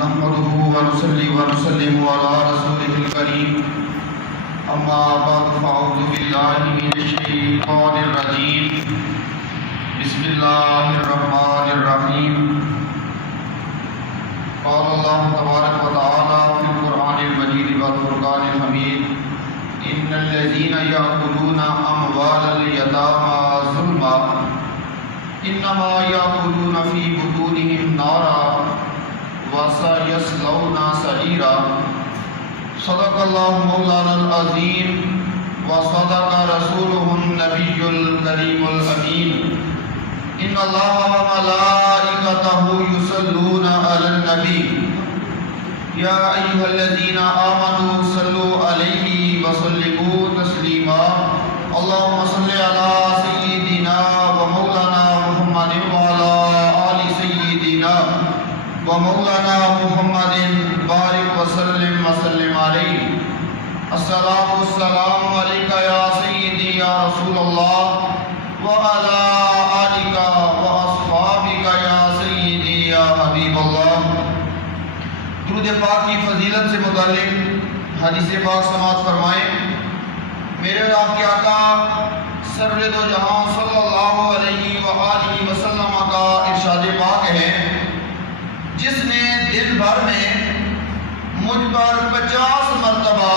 نحمده ونصلي ونسلم على رسوله الكريم اما بعد فاعوذ بالله من الشيطان الرجيم بسم الله الرحمن الرحيم قال الله تبارك وتعالى في القرآن المجيد والفرقان الحميد ان الذين يأكلون اموال اليتامى ظلما انما يأكلون في بطونهم نارا وَسَيَصْلَوْنَ سَعِيرًا صدق اللہ مولانا العظیم وصدق رسولہ النبی الکریم الامین ان اللہ وملائکتہ یصلون علی النبی یا ایہا الذین آمنوا صلوا علیہ وسلموا تسلیما اللہم صلی علی سیدنا ومولانا محمد وعلی آل سیدنا ومولانا محمد بارک وسلم وسلم علیہ الصلاۃ والسلام علیکہ یا سیدی یا رسول اللہ وعلی آلک واصحابک یا سیدی یا حبیب اللہ۔ درود پاک کی فضیلت سے متعلق حدیث پاک سماعت فرمائیں۔ میرے اور آپ کے آقا سرور دو جہاں صلی اللہ علیہ وآلہ وسلم کا ارشاد پاک ہے، جس نے دن بھر میں مجھ پر 50 مرتبہ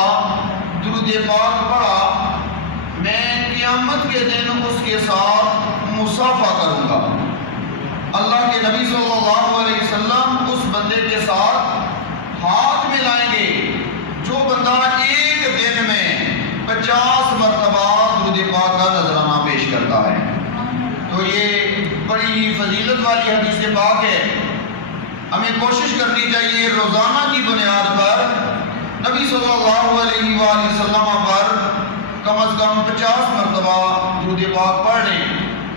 درود پاک پڑھا، میں قیامت کے دن اس کے ساتھ مصافحہ کروں گا۔ اللہ کے نبی صلی اللہ علیہ وسلم اس بندے کے ساتھ ہاتھ ملائیں گے جو بندہ ایک دن میں 50 مرتبہ درود پاک کا نذرانہ پیش کرتا ہے۔ تو یہ بڑی فضیلت والی حدیث پاک ہے۔ ہمیں کوشش کرنی چاہیے روزانہ کی بنیاد پر نبی صلی اللہ علیہ وآلہ وسلم پر کم از کم 50 مرتبہ درود پاک پڑھ لیں۔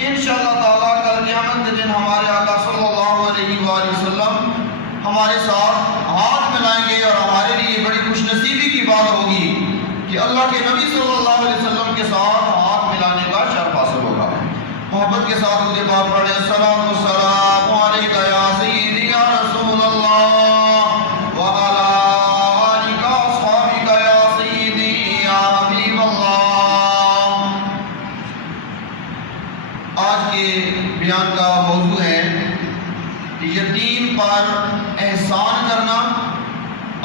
انشاءاللہ تعالیٰ کل قیامت کے دن ہمارے آقا صلی اللہ علیہ وآلہ وسلم ہمارے ساتھ ہاتھ ملائیں گے، اور ہمارے لیے بڑی خوش نصیبی کی بات ہوگی کہ اللہ کے نبی صلی اللہ علیہ وسلم کے ساتھ ہاتھ ملانے کا شرف حاصل ہوگا۔ محبت کے ساتھ درود پاک پڑھیں۔ الصلاۃ والسلام علیکہ یا سیدی یا رسول اللہ وعلی آلک واصحابک یا سیدی یا حبیب اللہ۔ آج کے بیان کا موضوع ہے یتیم پر احسان کرنا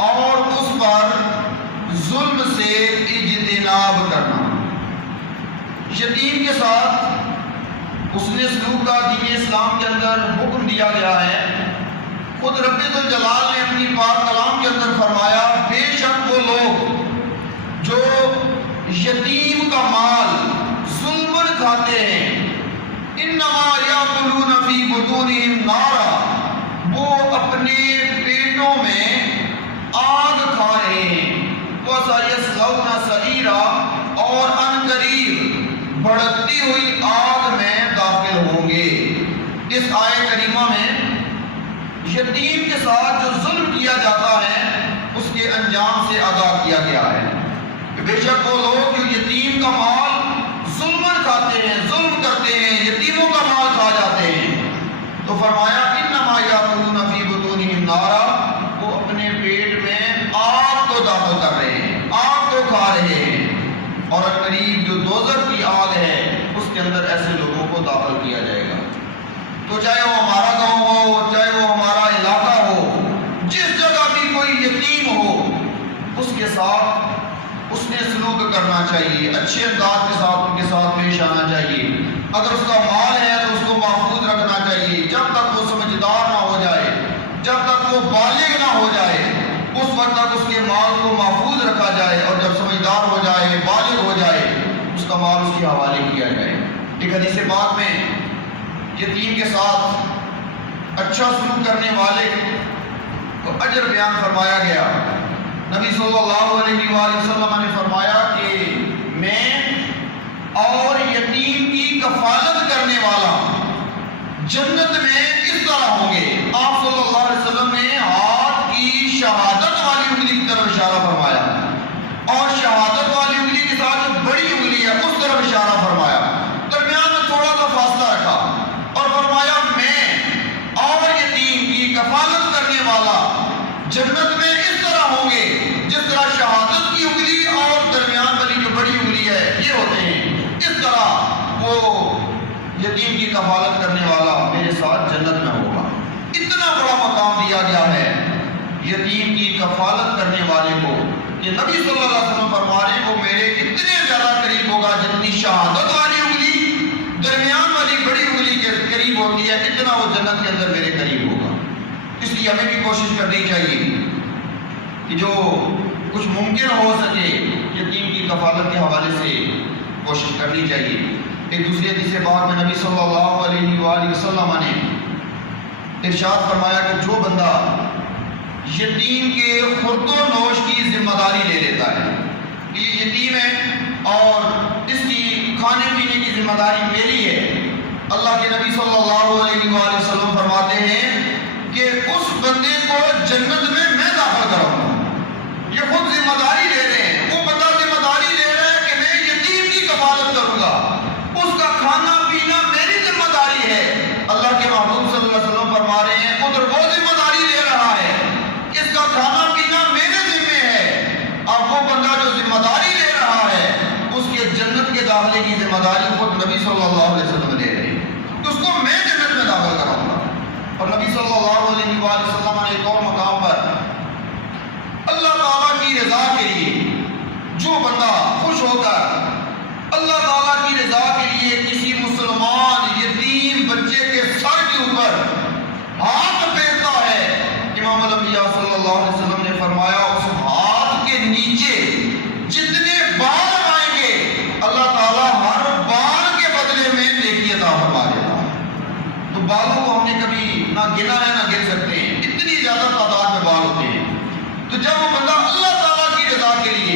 اور اس پر ظلم سے اجتناب کرنا۔ یتیم کے ساتھ حسن سلوک کا دین اسلام کے اندر حکم دیا گیا ہے۔ خود رب ذوالجلال نے اپنی پاک کلام کے اندر فرمایا، بے شک وہ لوگ جو یتیم کا مال ظلماً کھاتے ہیں، انما یاکلون فی بطونہم نارا، وہ اپنے پیٹوں میں آگ کھا رہے ہیں، وَسَيَصْلَوْنَ سَعِيرًا، اور عنقریب بھڑکتی ہوئی آگ میں داخل ہوں گے۔ اس آیت کریمہ میں یتیم کے ساتھ جو ظلم کیا جاتا ہے اس کے انجام سے آگاہ کیا گیا ہے کہ بے شک وہ لوگ جو یتیم کا مال ظلماً کھاتے ہیں، ظلم کرتے ہیں، یتیموں کا مال کھا جاتے ہیں، تو فرمایا انما یاکلون فی بطونہم نارا، وہ اپنے پیٹ میں آگ کو داخل کر رہے ہیں، آگ کو کھا رہے ہیں، اور قریب جو دوزخ کی آگ ہے اس کے اندر ایسے لوگوں کو داخل کیا جائے گا۔ تو چاہے وہ ہمارا گاؤں ہو، چاہے وہ ہمارا علاقہ ہو، جس جگہ بھی کوئی یتیم ہو اس کے ساتھ اس نے سلوک کرنا چاہیے، اچھے انداز کے ساتھ ان کے ساتھ پیش آنا چاہیے۔ اگر اس کا مال ہے تو اس کو محفوظ رکھنا چاہیے جب تک وہ سمجھدار نہ ہو جائے، جب تک وہ بالغ نہ ہو جائے، اس وقت تک اس کے مال کو محفوظ رکھا جائے، اور جب سمجھدار ہو جائے، بالغ ہو جائے، اس کا مال اس کے حوالے کیا جائے۔ ایک حدیث پاک میں یتیم کے ساتھ اچھا سلوک کرنے والے کو اجر بیان فرمایا گیا۔ نبی صلی اللہ علیہ وآلہ وسلم نے فرمایا کہ میں اور یتیم کی کفالت کرنے والا جنت میں اس طرح ہوں گے۔ آپ صلی اللہ علیہ وسلم نے ہاتھ کی شہادت والی انگلی کی طرف اشارہ فرمایا، اور شہادت والی انگلی کے ساتھ جو بڑی انگلی ہے اس طرف اشارہ فرمایا، درمیان میں تھوڑا سا فاصلہ رکھا، اور فرمایا میں اور یتیم کی کفالت کرنے والا جنت میں اس طرح ہوں گے جس طرح شہادت کی انگلی اور درمیان والی جو بڑی انگلی ہے یہ ہوتے ہیں، اس طرح وہ یتیم کی کفالت کرنے والا میرے ساتھ جنت میں ہوگا۔ اتنا بڑا مقام دیا گیا ہے یتیم کی کفالت کرنے والے کو کہ نبی صلی اللہ علیہ وسلم فرما رہے ہیں وہ میرے اتنے زیادہ قریب ہوگا جتنی شہادت والی انگلی درمیان والی بڑی انگلی کے قریب ہوتی ہے، اتنا وہ جنت کے اندر میرے قریب ہوگا۔ اس لیے ہمیں بھی کوشش کرنی چاہیے کہ جو کچھ ممکن ہو سکے یتیم کی کفالت کے حوالے سے کوشش کرنی چاہیے۔ ایک دوسری حدیث پاک میں نبی صلی اللہ علیہ وآلہ وسلم نے ارشاد فرمایا کہ جو بندہ یتیم کے خورد و نوش کی ذمہ داری لے لیتا ہے، یہ یتیم ہے اور اس کی کھانے پینے کی ذمہ داری میری ہے، اللہ کے نبی صلی اللہ علیہ وآلہ وسلم فرماتے ہیں کہ اس بندے کو جنت میں داخل کروں گا۔ یہ خود ذمہ داری لے رہے ہیں، وہ بندہ ذمہ داری لے رہا ہے کہ میں یتیم کی کفالت کروں گا، اس کا کھانا پینا میری ذمہ داری ہے۔ اللہ کے محبوب صلی اللہ علیہ وسلم فرما رہے ہیں ادھر وہ ذمہ داری لے رہا ہے، اس کا کھانا پینا میرے ذمہ ہے، اب وہ بندہ جو ذمہ داری لے رہا ہے اس کے جنت کے داخلے کی ذمہ داری خود نبی صلی اللہ علیہ وسلم لے رہے ہیں، تو اس کو میں جنت میں داخل کراؤں گا۔ اور نبی صلی اللہ علیہ وآلہ وسلم نے ایک اور مقام پر اللہ تعالیٰ کی رضا کے لیے جو بندہ خوش ہو کر اللہ تعالیٰ کی رضا کے لیے کسی مسلمان یتیم بچے کے سر کے اوپر ہاتھ پھیرتا ہے، امام الانبیاء صلی اللہ علیہ وسلم نے فرمایا اس ہاتھ کے نیچے جتنے بال آئیں گے اللہ تعالیٰ ہر بال کے بدلے میں نیکی عطا فرما دیتا ہے۔ تو بالوں کو ہم نے کبھی نہ گنا ہے نہ گر سکتے ہیں، اتنی زیادہ تعداد میں بال ہوتے ہیں۔ تو جب وہ بندہ اللہ تعالیٰ کی رضا کے لیے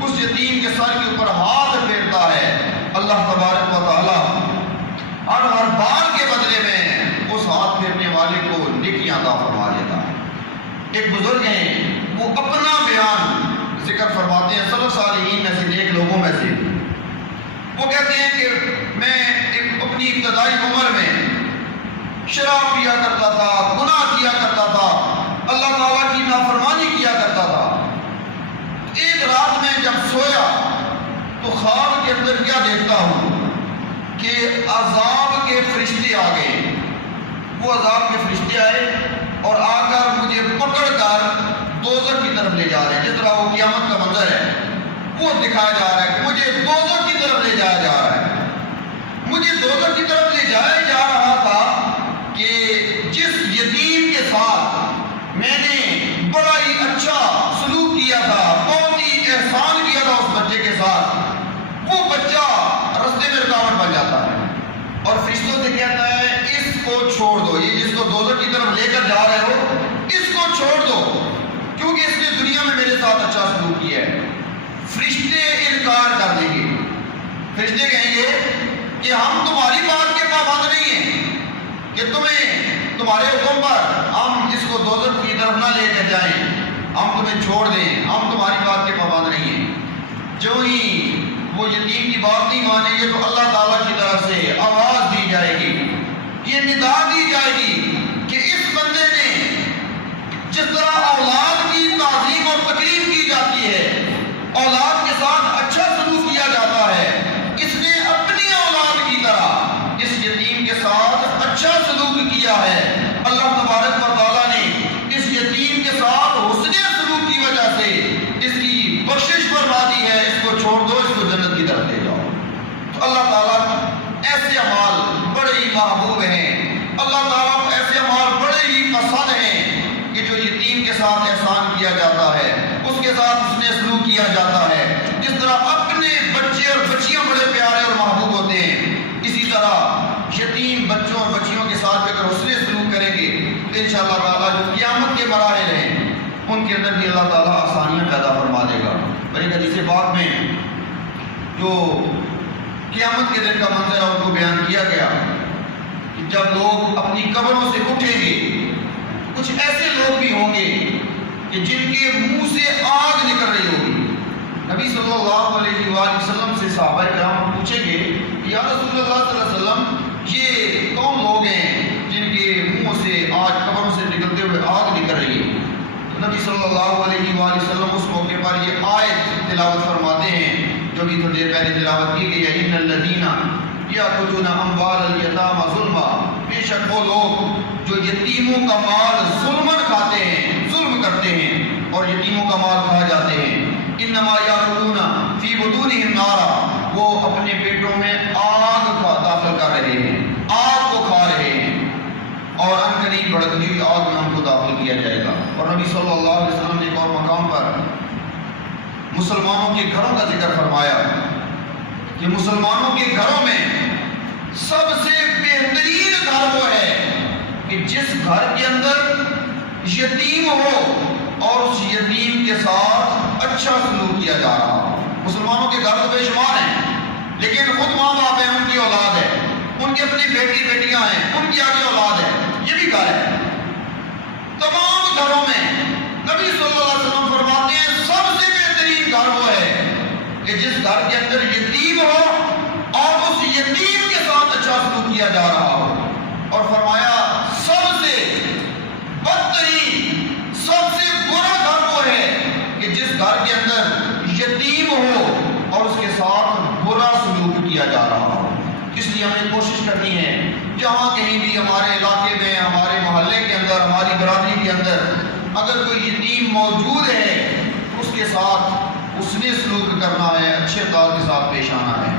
اس یتیم کے سر کے اوپر ہاتھ پھیرتا ہے، اللہ تبارک و تعالیٰ ہر بال کے بدلے میں اس ہاتھ پھیرنے والے کو نیکیاں عطا فرما دیتا ہے۔ ایک بزرگ ہیں وہ اپنا بیان ذکر فرماتے ہیں سلف صالحین میں سے نیک لوگوں میں سے، وہ کہتے ہیں کہ میں اپنی ابتدائی عمر میں شراب پیا کرتا تھا، گناہ کیا کرتا تھا، اللہ تعالیٰ کی نافرمانی کیا کرتا تھا۔ ایک رات میں جب سویا تو خواب کے اندر کیا دیکھتا ہوں کہ عذاب کے فرشتے آ گئے، وہ عذاب کے فرشتے آئے اور آ کر مجھے پکڑ کر دوزخ کی طرف لے جا رہے ہیں، جس طرح وہ قیامت کا منظر ہے وہ دکھایا جا رہا ہے کہ مجھے دوزخ کی طرف لے جایا جا رہا ہے۔ مجھے دوزخ کی طرف لے جایا جا رہا تھا کہ جس یتیم کے ساتھ میں نے بڑا ہی اچھا سلوک کیا تھا، بہت ہی احسان کیا تھا اس بچے کے ساتھ، وہ بچہ رستے میں رکاوٹ بن جاتا ہے اور فرشتوں سے کہتا ہے اس کو چھوڑ دو، یہ جس کو دوزخ کی طرف لے کر جا رہے ہو اس کو چھوڑ دو کیونکہ اس نے دنیا میں میرے ساتھ اچھا سلوک کیا ہے۔ فرشتے انکار کر دیں گے، فرشتے کہیں گے کہ ہم تمہاری بات کے پابند نہیں ہیں کہ تمہارے حکم پر ہم اس کو دوزخ کی طرف نہ لے کر جائیں، ہم تمہیں چھوڑ دیں، ہم تمہاری بات کے پابند نہیں ہیں۔ جو ہی وہ یتیم کی بات نہیں مانیں گے تو اللہ تعالیٰ کی طرف سے آواز دی جائے گی، یہ ندا دی جائے گی کہ اس بندے نے جس طرح اولاد کی تعظیم اور تقریب کی جاتی ہے، اولاد کے ساتھ اچھا سلوک کیا جاتا ہے، اس نے اپنی اولاد کی طرح اس یتیم کے ساتھ اچھا سلوک کیا ہے۔ اللہ تبارک و تعالیٰ نے اس یتیم کے ساتھ حسن سلوک کی وجہ سے اس کی بخشش فرما دی ہے، اس کو چھوڑ دو، اس کو جنت کی طرف لے جاؤ۔ تو اللہ تعالیٰ ایسے اعمال بڑے ہی محبوب ہیں، اللہ تعالیٰ کو ایسے اعمال بڑے ہی پسند ہیں کہ جو یتیم کے ساتھ احسان کیا جاتا ہے، اس کے ساتھ حسن سلوک کیا جاتا ہے۔ جس طرح اپنے بچے اور بچیاں بڑے پیارے اور محبوب ہوتے ہیں، اسی طرح یتیم بچوں اور بچیوں کے ساتھ اگر حسن سلوک کریں گے تو انشاءاللہ تعالیٰ جو قیامت کے مراحل ہیں ان کے اندر بھی اللہ تعالیٰ آسانیاں پیدا فرما دے گا۔ اور ایک حدیث پاک میں جو قیامت کے دن کا منظر ہے ان کو بیان کیا گیا کہ جب لوگ اپنی قبروں سے اٹھیں گے کچھ ایسے لوگ بھی ہوں گے کہ جن کے منہ سے آگ نکل رہی ہوگی۔ نبی صلی اللہ علیہ وآلہ وسلم سے صحابہ کرام پوچھیں گے کہ یا رسول اللہ صلی اللہ علیہ وسلم یہ کون لوگ ہیں جن کے منہ سے آج قبروں سے نکلتے ہوئے آگ نکل رہی ہے؟ تو نبی صلی اللہ علیہ وآلہ وسلم اس موقع پر یہ آیت تلاوت فرماتے ہیں جو بھی تھوڑی دیر پہلے تلاوت کی گئی ہے، ان الذین یاکلون اموال الیتامی ظلما، بے شک وہ لوگ جو یتیموں کا مال ظلمن کھاتے ہیں، ظلم کرتے ہیں اور یتیموں کا مال کھا جاتے ہیں، انما یاکلون فی بطونہم نارا، وہ اپنے پیٹوں میں آگ داخل کر رہے ہیں، آگ کو کھا رہے ہیں اور ان قریب بھڑکتی ہوئی آگ میں ہم کو داخل کیا جائے گا۔ اور نبی صلی اللہ علیہ وسلم نے ایک اور مقام پر مسلمانوں کے گھروں کا ذکر فرمایا کہ مسلمانوں کے گھروں میں سب سے بہترین گھر وہ ہے کہ جس گھر کے اندر یتیم ہو اور اس یتیم کے ساتھ اچھا سلوک کیا جا رہا ہو۔ مسلمانوں کے گھر تو بے شمار ہیں، لیکن خود ماں باپ ہیں، ان کی اولاد ہے، ان کی اپنی بیٹی بیٹیاں ہیں، ان کی آگے اولاد ہے، یہ بھی گھر ہے۔ تمام گھروں میں نبی صلی اللہ علیہ وسلم فرماتے ہیں سب سے بہترین گھر وہ ہے کہ جس گھر کے اندر یتیم ہو اور اس یتیم کے ساتھ اچھا سلوک کیا جا رہا ہو۔ اور فرمایا سب سے بدترین، سب سے برا گھر وہ ہے کہ جس گھر کے اندر یتیم ہو اور اس کے ساتھ برا سلوک کیا جا رہا ہو۔ اس لیے ہمیں کوشش کرنی ہے جہاں کہیں بھی ہمارے علاقے میں، ہمارے محلے کے اندر، ہماری برادری کے اندر اگر کوئی یتیم موجود ہے اس کے ساتھ اس نے سلوک کرنا ہے، اچھے اخلاق کے ساتھ پیش آنا ہے۔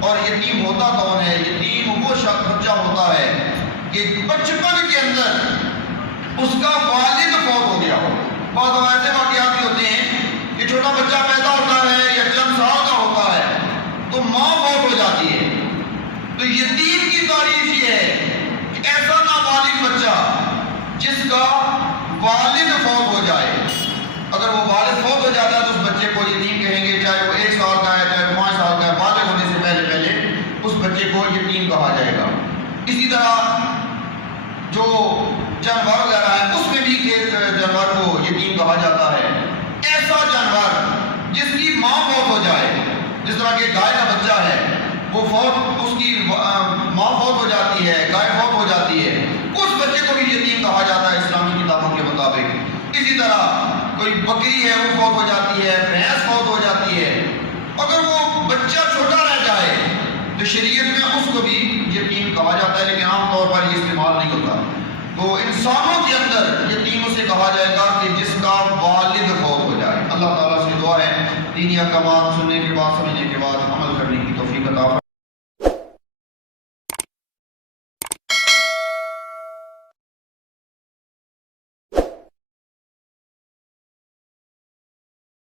اور یتیم ہوتا کون ہے؟ یتیم وہ شخص بچہ ہوتا ہے کہ بچپن کے اندر اس کا والد فوت ہو گیا ہو۔ بعض ایسے واقعات بھی ہوتے ہیں کہ چھوٹا بچہ پیدا ہوتا ہے یا چند سال کا ہوتا ہے تو ماں فوت ہو جاتی ہے۔ تو یتیم کی تعریف یہ ہے کہ ایسا نابالغ بچہ جس کا والد فوت ہو جائے، اگر وہ والد فوت ہو جاتا ہے تو اس بچے کو یتیم کہیں گے، چاہے وہ 1 سال کا ہے، چاہے 5 سال کا ہے، بالغ ہونے سے پہلے اس بچے کو یتیم کہا جائے گا۔ اسی طرح جو جانور وغیرہ ہیں اس میں بھی ایک جانور کو یتیم کہا جاتا ہے۔ ایسا جانور جس کی ماں فوت ہو جائے، جس طرح کہ گائے کا بچہ ہے، وہ اس کی ماں فوت ہو جاتی ہے، گائے فوت ہو جاتی ہے، اس بچے کو بھی یتیم کہا جاتا ہے اسلامی کتابوں کے مطابق۔ اسی طرح کوئی بکری ہے وہ فوت ہو جاتی ہے، بھینس فوت ہو جاتی ہے، اگر وہ بچہ چھوٹا رہ جائے تو شریعت میں اس کو بھی یتیم کہا جاتا ہے، لیکن عام طور پر یہ استعمال نہیں ہوتا۔ تو انسانوں کے اندر یتیم اسے کہا جائے گا کہ جس کا والد فوت ہو جائے۔ اللہ تعالیٰ سے دعا ہے دینی احکامات